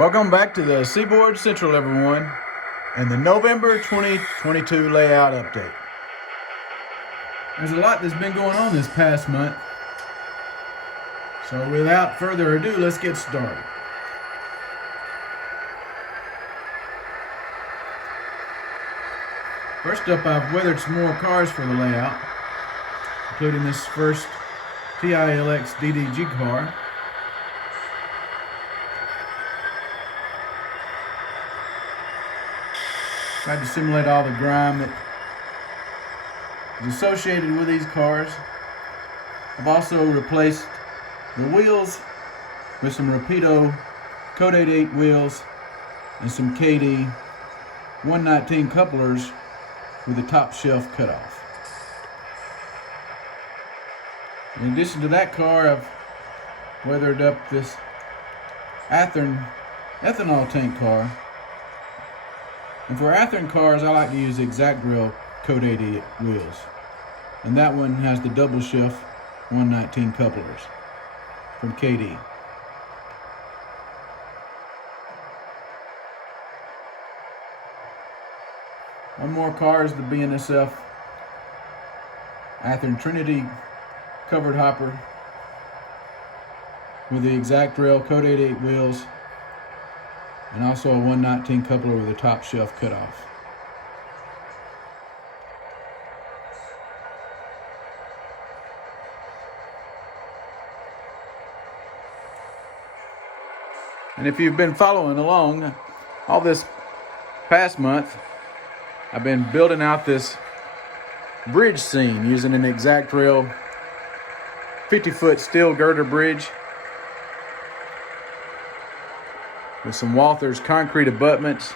Welcome back to the Seaboard Central, everyone, and the November 2022 layout update. There's a lot that's been going on this past month, so without further ado, let's get started. First up, I've weathered some more cars for the layout, including this first TILX DDG car. Tried to simulate all the grime that is associated with these cars. I've also replaced the wheels with some Rapido Code 88 wheels and some KD 119 couplers with a top shelf cutoff. In addition to that car, I've weathered up this ethanol tank car. And for Athearn cars, I like to use Exact Rail Code 88 wheels. And that one has the double shelf 119 couplers from KD. One more car is the BNSF Athearn Trinity covered hopper with the Exact Rail Code 88 wheels and also a 119 coupler with a top shelf cutoff. And if you've been following along, all this past month, I've been building out this bridge scene using an Exact Rail 50-foot steel girder bridge with some Walther's concrete abutments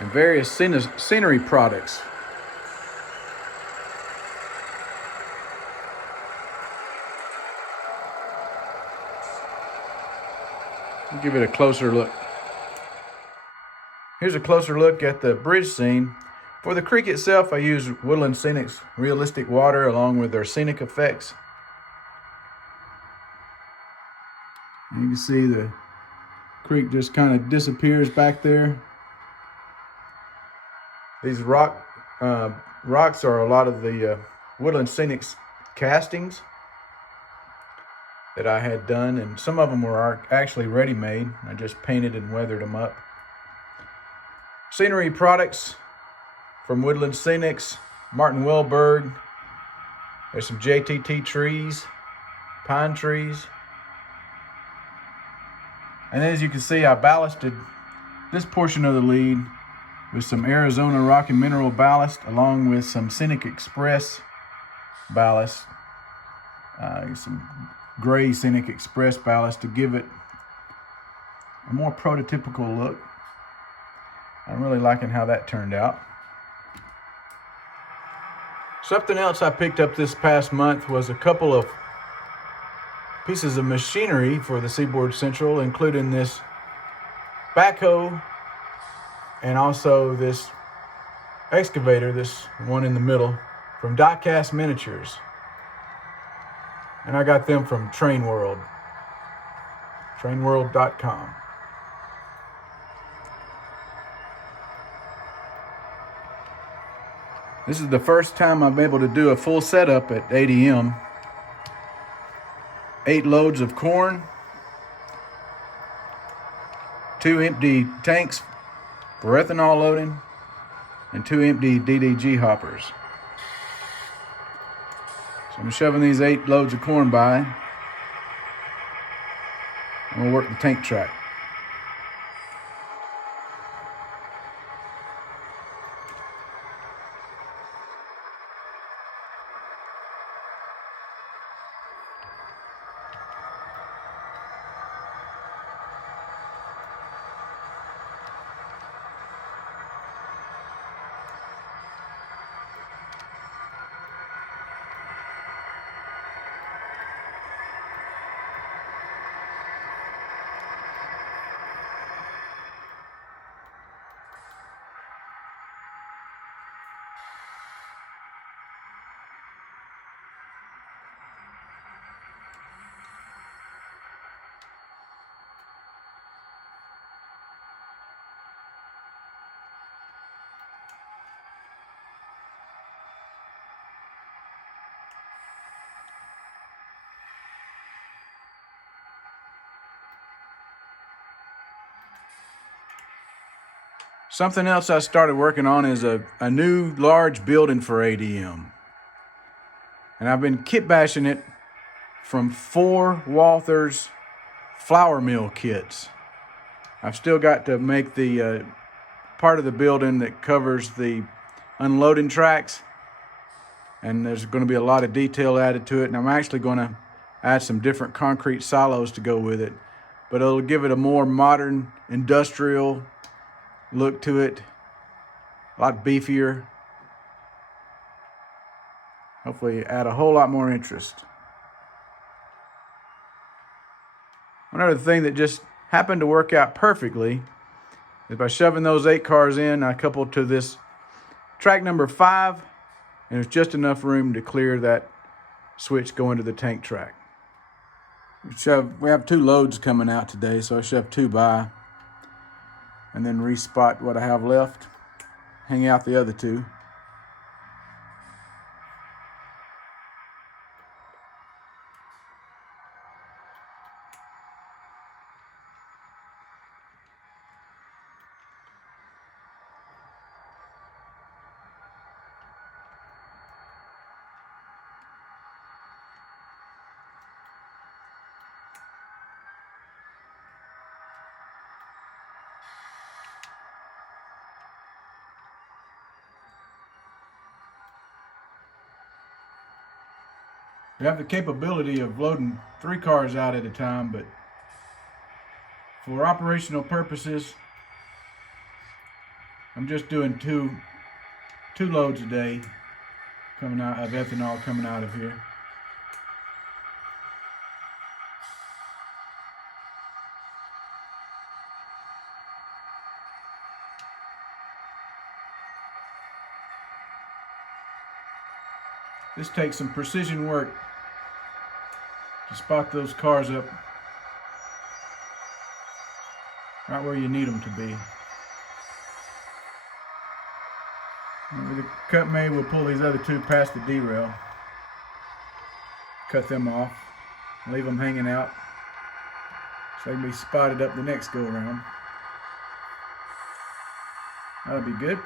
and various scenery products. I'll give it a closer look. Here's a closer look at the bridge scene. For the creek itself, I use Woodland Scenic's realistic water along with their scenic effects. And you can see the creek just kind of disappears back there. These rocks are a lot of the Woodland Scenic's castings that I had done, and some of them were actually ready-made. I just painted and weathered them up. Scenery products from Woodland Scenics, Martin Welberg. There's some JTT trees, pine trees. And as you can see, I ballasted this portion of the lead with some Arizona Rock and Mineral ballast along with some Scenic Express ballast, some gray Scenic Express ballast to give it a more prototypical look. I'm really liking how that turned out. Something else I picked up this past month was a couple of pieces of machinery for the Seaboard Central, including this backhoe and also this excavator, this one in the middle, from Diecast Miniatures. And I got them from Trainworld, trainworld.com. This is the first time I'm able to do a full setup at ADM. 8 loads of corn, 2 empty tanks for ethanol loading, and 2 empty DDG hoppers. So I'm shoving these 8 loads of corn by. I'm gonna work the tank track. Something else I started working on is a new large building for ADM. And I've been kit bashing it from 4 Walthers flour mill kits. I've still got to make the part of the building that covers the unloading tracks. And there's going to be a lot of detail added to it. And I'm actually going to add some different concrete silos to go with it. But it'll give it a more modern, industrial look to it. A lot beefier. Hopefully add a whole lot more interest. Another thing that just happened to work out perfectly is by shoving those 8 cars in, I coupled to this track number 5, and there's just enough room to clear that switch going to the tank track. We have 2 loads coming out today, so I shoved 2 by, and then respot what I have left, hang out the other 2. We have the capability of loading 3 cars out at a time, but for operational purposes, I'm just doing two loads a day coming out of ethanol coming out of here. This takes some precision work to spot those cars up right where you need them to be. And with a cut made, we'll pull these other 2 past the derail, cut them off, leave them hanging out so they can be spotted up the next go around. That'll be good.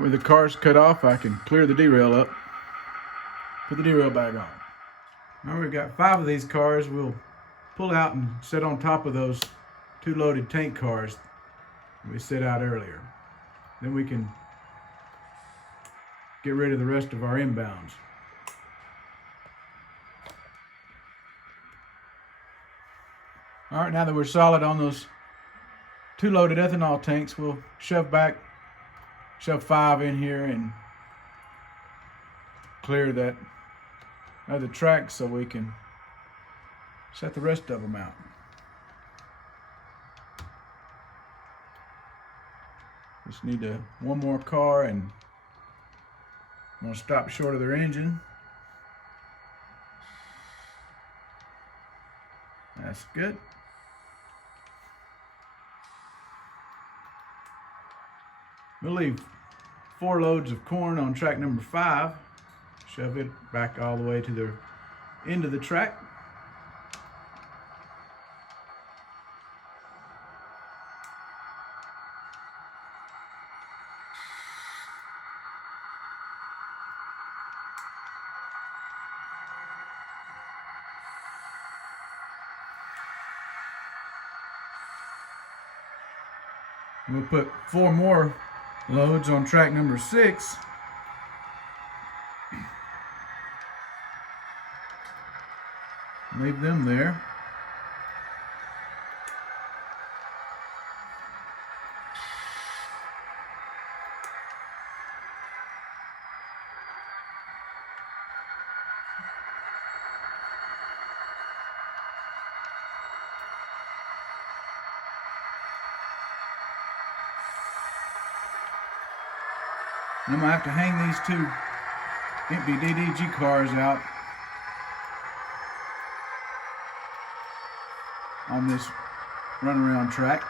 With the cars cut off, I can clear the derail up, put the derail bag on. Now we've got 5 of these cars. We'll pull out and set on top of those 2 loaded tank cars we set out earlier. Then we can get rid of the rest of our inbounds. All right, now that we're solid on those 2 loaded ethanol tanks, we'll shove 5 in here and clear that other track so we can set the rest of them out. Just need one more car, and I'm going to stop short of their engine. That's good. We'll leave 4 loads of corn on track number 5. Shove it back all the way to the end of the track. We'll put 4 more loads on track number 6. Leave them there. I'm going to have to hang these 2 empty DDG cars out on this runaround track,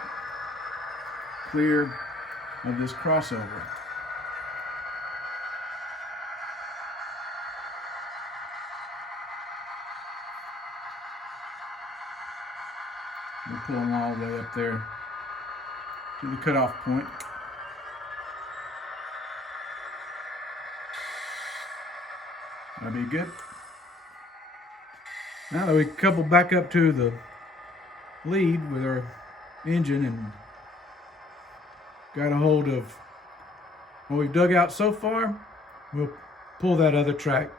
clear of this crossover. We'll pull them all the way up there to the cutoff point. That'll be good. Now that we couple back up to the lead with our engine and got a hold of what we've dug out so far, we'll pull that other track.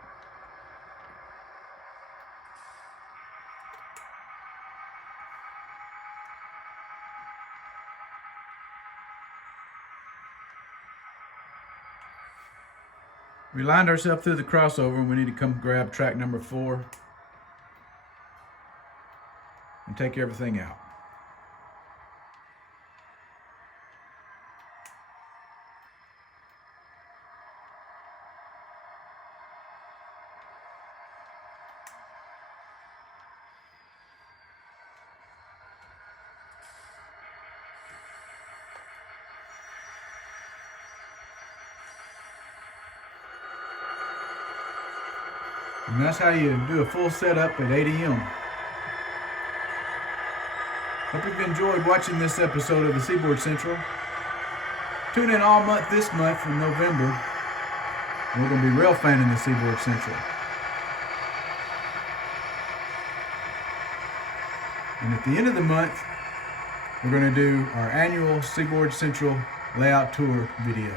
We lined ourselves through the crossover and we need to come grab track number 4 and take everything out. And that's how you do a full setup at 8 a.m. Hope you've enjoyed watching this episode of the Seaboard Central. Tune in all month this month in November. We're going to be rail fanning the Seaboard Central. And at the end of the month, we're going to do our annual Seaboard Central layout tour video.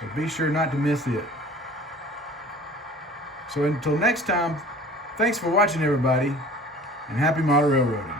So be sure not to miss it. So until next time, thanks for watching everybody, and happy model railroading.